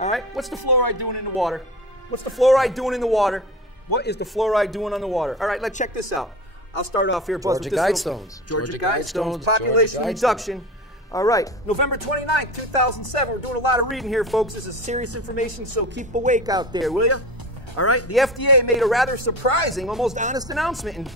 All right, what's the fluoride doing in the water? What's the fluoride doing in the water? What is the fluoride doing on the water? All right, let's check this out. I'll start off here, Buzz. Georgia Guidestones. Georgia Guidestones. Population reduction. All right, November 29th, 2007. We're doing a lot of reading here, folks. This is serious information, so keep awake out there, will you? All right, the FDA made a rather surprising, almost honest announcement. And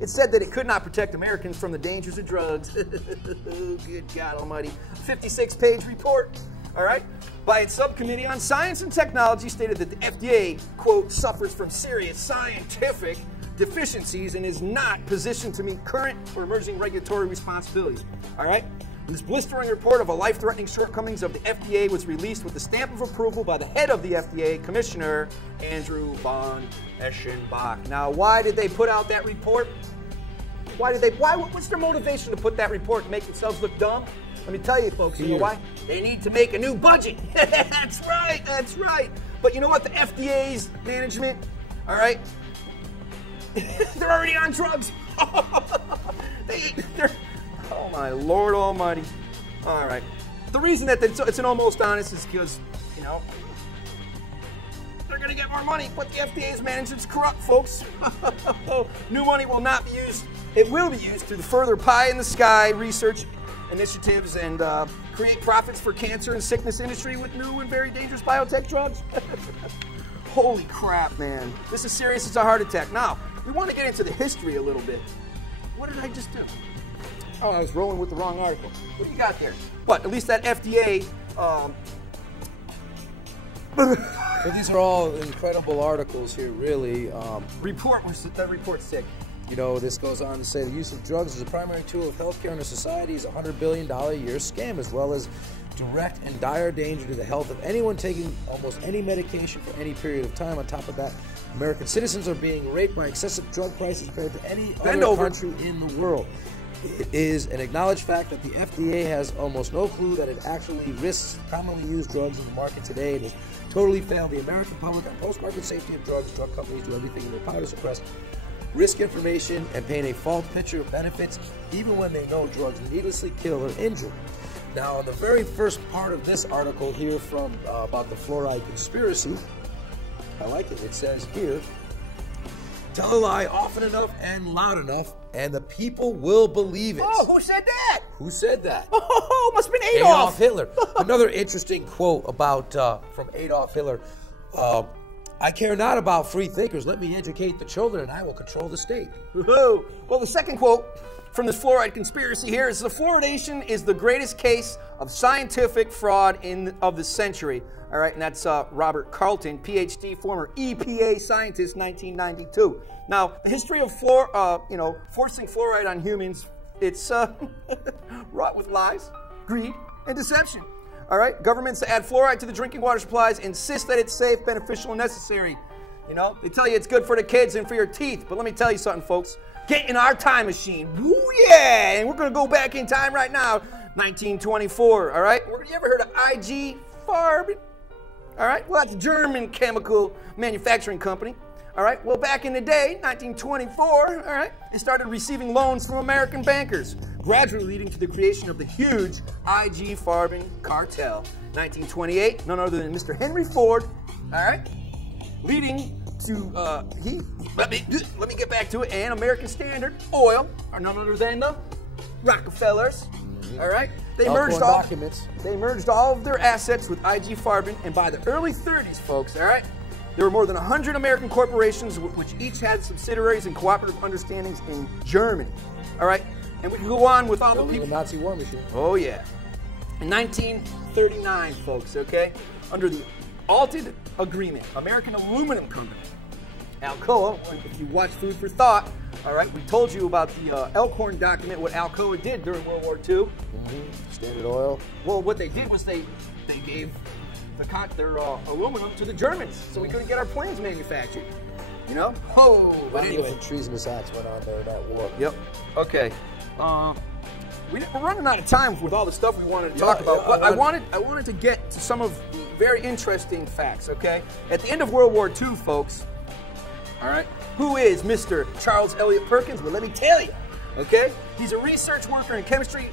it said that it could not protect Americans from the dangers of drugs. Good God almighty. 56-page report, all right, by its subcommittee on science and technology stated that the FDA, quote, suffers from serious scientific deficiencies and is not positioned to meet current or emerging regulatory responsibilities. All right? And this blistering report of a life-threatening shortcomings of the FDA was released with the stamp of approval by the head of the FDA, Commissioner Andrew von Eschenbach. Now, why did they put out that report? What's their motivation to put that report and make themselves look dumb? Let me tell you, folks, you know why? They need to make a new budget. That's right, that's right. But you know what? The FDA's management, all right, they're already on drugs. Oh my Lord Almighty! All right. The reason that it's an almost honest is because, you know, they're going to get more money. But the FDA's management's corrupt, folks. New money will not be used. It will be used to further pie in the sky research initiatives and create profits for cancer and sickness industry with new and very dangerous biotech drugs. Holy crap, man! This is serious. It's a heart attack. Now, we want to get into the history a little bit. What did I just do? Oh, I was rolling with the wrong article. What do you got there? But at least that FDA. These are all incredible articles here, really. That report's sick. You know, this goes on to say the use of drugs as a primary tool of healthcare in our society is a $100 billion a year scam, as well as direct and dire danger to the health of anyone taking almost any medication for any period of time. On top of that, American citizens are being raped by excessive drug prices compared to any other country in the world. It is an acknowledged fact that the FDA has almost no clue that it actually risks commonly used drugs in the market today. It has totally failed the American public on post-market safety of drugs. Drug companies do everything in their power to suppress risk information and paint a false picture of benefits, even when they know drugs needlessly kill or injure. Now, on the very first part of this article here from about the fluoride conspiracy, I like it. It says here, tell a lie often enough and loud enough, and the people will believe it. Oh, who said that? Who said that? Oh, must have been Adolf. Adolf Hitler. Another interesting quote about from Adolf Hitler. I care not about free thinkers. Let me educate the children, and I will control the state. Well, the second quote from this fluoride conspiracy here is, the fluoridation is the greatest case of scientific fraud of the century. All right, and that's Robert Carlton, PhD, former EPA scientist, 1992. Now, the history of forcing fluoride on humans, it's wrought with lies, greed, and deception. All right, governments that add fluoride to the drinking water supplies insist that it's safe, beneficial, and necessary. You know, they tell you it's good for the kids and for your teeth. But let me tell you something, folks. Get in our time machine. Woo, yeah! And we're going to go back in time right now, 1924. All right? You ever heard of IG Farben? All right? Well, that's a German chemical manufacturing company. All right? Well, back in the day, 1924, all right, they started receiving loans from American bankers, gradually leading to the creation of the huge IG Farben cartel. 1928, none other than Mr. Henry Ford, all right, leading to, let me get back to it, and American Standard Oil are none other than the Rockefellers, all right? They merged all of their assets with IG Farben, and by the early 30s, folks, all right, there were more than 100 American corporations which each had subsidiaries and cooperative understandings in Germany, all right? And we can go on with all the people. The Nazi war machine. Oh, yeah. In 1939, folks, okay, under the Alted Agreement, American Aluminum Company, Alcoa, if you watch Food for Thought, all right, we told you about the Elkhorn document, what Alcoa did during World War II. Standard Oil. Well, what they did was they gave their aluminum to the Germans, so we couldn't get our planes manufactured. You know? Oh, but anyway. Treasonous acts went on there in that war. Yep. Okay. We're running out of time with all the stuff we wanted to talk about, but I wanted to get to some of the very interesting facts, okay? At the end of World War II, folks, all right, who is Mr. Charles Eliot Perkins? Well, let me tell you, okay? He's a research worker in chemistry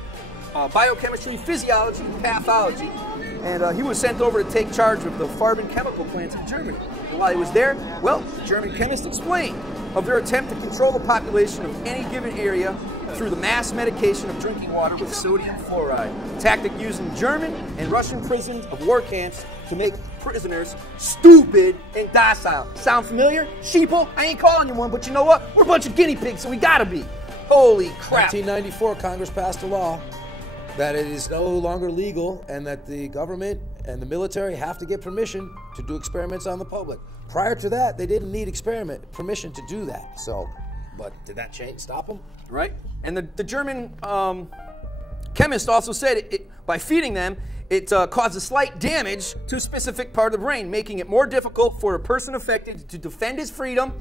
biochemistry, physiology, and pathology. And he was sent over to take charge of the Farben chemical plants in Germany. And while he was there, well, the German chemist explained of their attempt to control the population of any given area through the mass medication of drinking water with sodium fluoride, a tactic used in German and Russian prisons of war camps to make prisoners stupid and docile. Sound familiar? Sheeple? I ain't calling you one, but you know what? We're a bunch of guinea pigs, so we gotta be. Holy crap. 1994, Congress passed a law that it is no longer legal and that the government and the military have to get permission to do experiments on the public. Prior to that, they didn't need permission to do that. So, but did that change? Stop them? Right. And the German chemist also said by feeding them, it causes slight damage to a specific part of the brain, making it more difficult for a person affected to defend his freedom,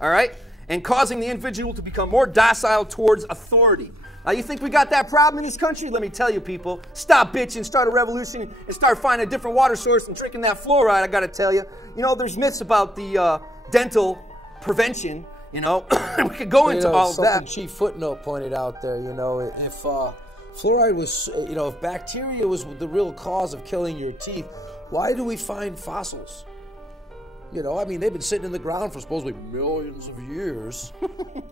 all right, and causing the individual to become more docile towards authority. Now, you think we got that problem in this country? Let me tell you, people, stop bitching, start a revolution, and start finding a different water source and drinking that fluoride, I got to tell you. You know, there's myths about the dental prevention, you know. We could go into all of that. Chief Footnote pointed out there, you know, if fluoride was, you know, if bacteria was the real cause of killing your teeth, why do we find fossils? You know, I mean, they've been sitting in the ground for supposedly millions of years,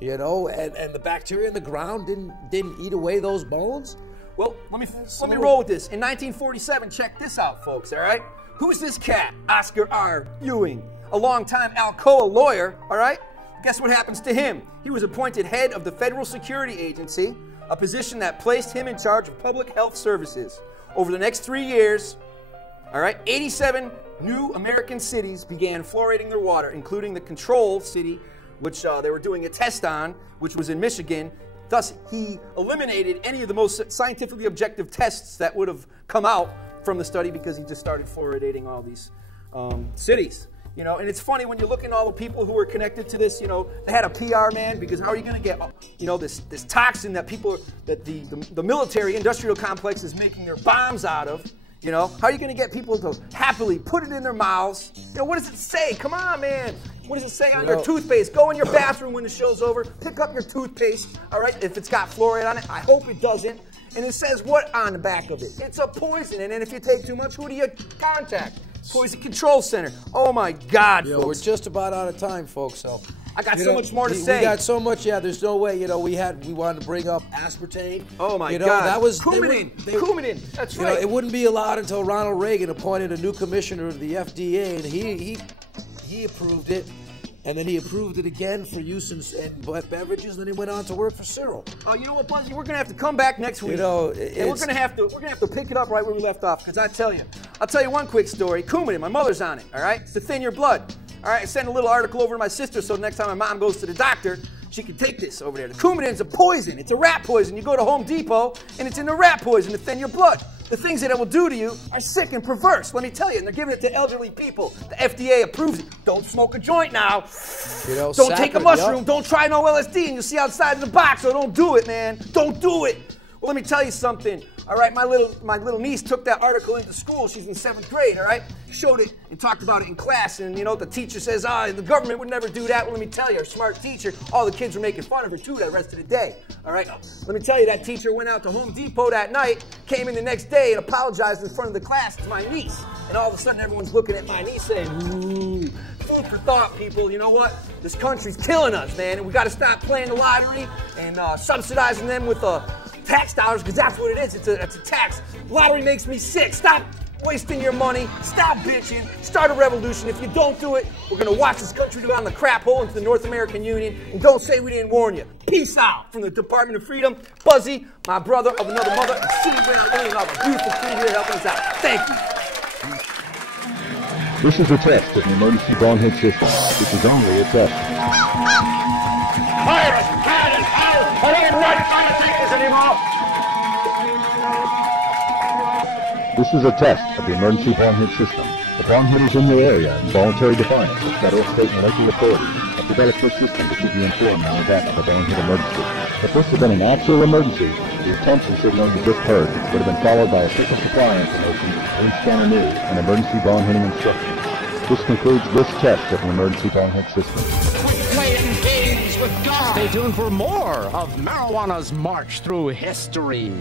you know, and the bacteria in the ground didn't eat away those bones? Well, let me roll with this. In 1947, check this out, folks, all right? Who's this cat? Oscar R. Ewing, a longtime Alcoa lawyer, all right? Guess what happens to him? He was appointed head of the Federal Security Agency, a position that placed him in charge of public health services. Over the next 3 years, all right, 87 new American cities began fluoridating their water, including the control city, which they were doing a test on, which was in Michigan. Thus, he eliminated any of the most scientifically objective tests that would have come out from the study because he just started fluoridating all these cities. You know, and it's funny when you look at all the people who were connected to this, you know, they had a PR man because how are you going to get, you know, this toxin that the military industrial complex is making their bombs out of? You know, how are you going to get people to happily put it in their mouths? You know, what does it say? Come on, man. What does it say on your toothpaste? Go in your bathroom when the show's over. Pick up your toothpaste, all right, if it's got fluoride on it. I hope it doesn't. And it says what on the back of it? It's a poison. And then if you take too much, who do you contact? Poison Control Center. Oh, my God, folks. We're just about out of time, folks, so... I got so much more to say. We got so much, yeah, there's no way, you know, we wanted to bring up aspartame. Oh, my God. That was... Coumadin, that's right. You know, it wouldn't be allowed until Ronald Reagan appointed a new commissioner of the FDA, and he approved it, and then he approved it again for use in beverages, and then he went on to work for Cyril. Oh, you know what, Bunzy? We're going to have to come back next week. You know, and we're going to have to pick it up right where we left off, because I'll tell you one quick story. Coumadin, my mother's on it, all right? It's to thin your blood. All right, I sent a little article over to my sister so next time my mom goes to the doctor, she can take this over there. The Coumadin's a poison. It's a rat poison. You go to Home Depot, and it's in the rat poison to thin your blood. The things that it will do to you are sick and perverse, let me tell you, and they're giving it to elderly people. The FDA approves it. Don't smoke a joint now. You know, don't take a mushroom. Yep. Don't try no LSD, and you'll see outside of the box, so don't do it, man. Don't do it. Well, let me tell you something. All right, my little niece took that article into school. She's in 7th grade, all right? Showed it and talked about it in class. And, you know, the teacher says, the government would never do that. Well, let me tell you, a smart teacher, all the kids were making fun of her, too, that rest of the day. All right? Let me tell you, that teacher went out to Home Depot that night, came in the next day and apologized in front of the class to my niece. And all of a sudden, everyone's looking at my niece saying, ooh, food for thought, people. You know what? This country's killing us, man. And we got to stop playing the lottery and subsidizing them with tax dollars, because that's what it is. It's a tax. Lottery makes me sick. Stop wasting your money. Stop bitching. Start a revolution. If you don't do it, we're going to watch this country go down the crap hole into the North American Union. And don't say we didn't warn you. Peace out from the Department of Freedom. Buzzy, my brother of another mother, and Steve William, our beautiful crew here helping us out. Thank you. This is a test of the emergency bonehead system. This is only a test. Virus, cannon, power! I don't want to take this anymore! This is a test of the emergency bonehead system. The bonehead is in your area in voluntary defiance of federal, state, and local authorities have developed this system to keep you informed in the event of a bonehead emergency. If this had been an actual emergency, the attempts and signals you just heard would have been followed by official supply information and scanner news and emergency boneheading instructions. This concludes this test of the emergency bonehead system. Playing games with God. Stay tuned for more of marijuana's march through history.